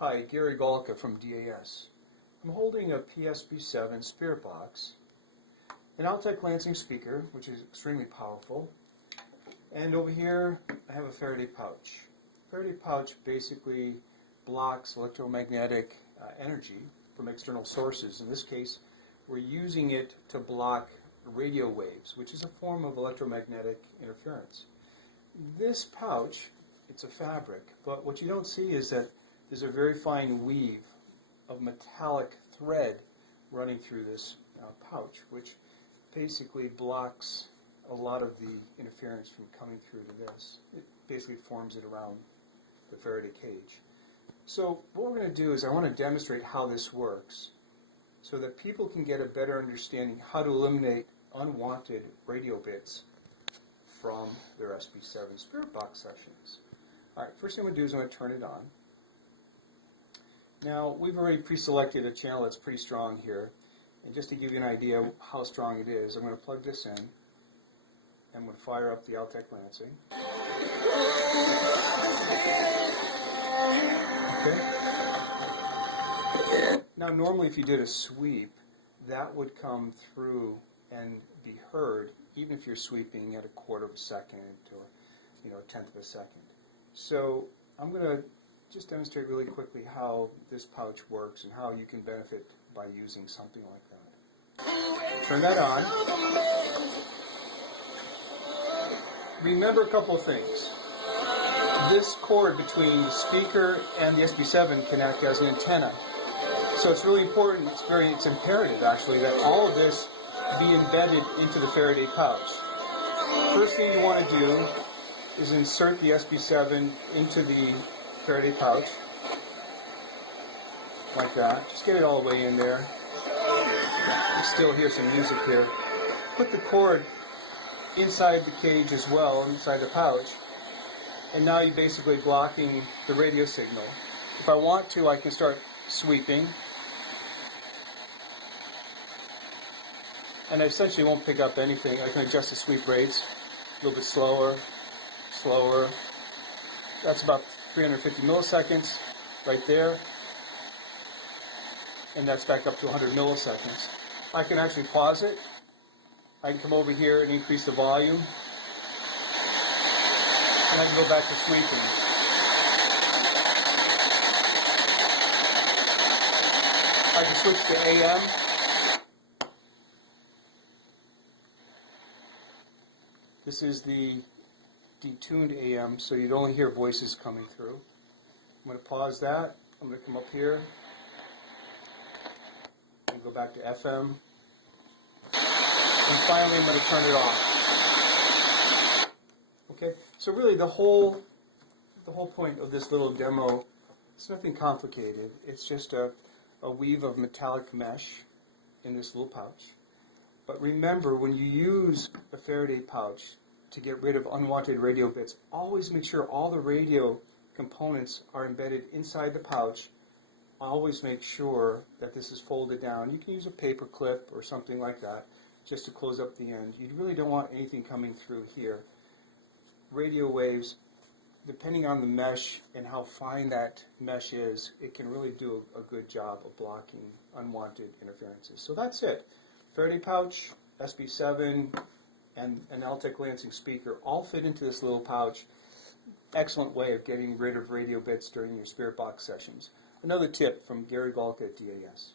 Hi, Gary Galka from DAS. I'm holding a P-SB7 spirit box, an outside glancing speaker, which is extremely powerful, and over here I have a Faraday Pouch. Faraday Pouch basically blocks electromagnetic energy from external sources. In this case, we're using it to block radio waves, which is a form of electromagnetic interference. This pouch, it's a fabric, but what you don't see is that there's a very fine weave of metallic thread running through this pouch, which basically blocks a lot of the interference from coming through to this. It basically forms it around the Faraday cage. So what we're going to do is I want to demonstrate how this works so that people can get a better understanding how to eliminate unwanted radio bits from their SB7 spirit box sessions. Alright, first thing I'm going to do is I'm going to turn it on. Now, we've already pre-selected a channel that's pretty strong here. And just to give you an idea how strong it is, I'm going to plug this in. I'm going to fire up the outside glancing. Okay. Now, normally if you did a sweep, that would come through and be heard, even if you're sweeping at a quarter of a second or a tenth of a second. So I'm going to just demonstrate really quickly how this pouch works and how you can benefit by using something like that. Turn that on. Remember a couple of things. This cord between the speaker and the SB7 can act as an antenna. So it's really important, it's imperative actually, that all of this be embedded into the Faraday pouch. First thing you want to do is insert the SB7 into the Faraday pouch, like that. Just get it all the way in there. You still hear some music here. Put the cord inside the cage as well, inside the pouch, and now you're basically blocking the radio signal. If I want to, I can start sweeping, and I essentially won't pick up anything. I can adjust the sweep rates a little bit slower, slower. That's about 350 milliseconds right there, and that's back up to 100 milliseconds. I can actually pause it. I can come over here and increase the volume, and I can go back to sweeping. I can switch to AM. This is the detuned AM, so you'd only hear voices coming through. I'm going to pause that. I'm going to come up here and go back to FM. And finally, I'm going to turn it off. Okay, so really the whole point of this little demo, it's nothing complicated. It's just a weave of metallic mesh in this little pouch. But remember, when you use a Faraday pouch to get rid of unwanted radio bits, always make sure all the radio components are embedded inside the pouch. Always make sure that this is folded down. You can use a paper clip or something like that just to close up the end. You really don't want anything coming through here. Radio waves, depending on the mesh and how fine that mesh is, it can really do a good job of blocking unwanted interferences. So that's it. Faraday pouch, SB7, and an outside glancing speaker all fit into this little pouch. Excellent way of getting rid of radio bits during your spirit box sessions. Another tip from Gary Galka at DAS.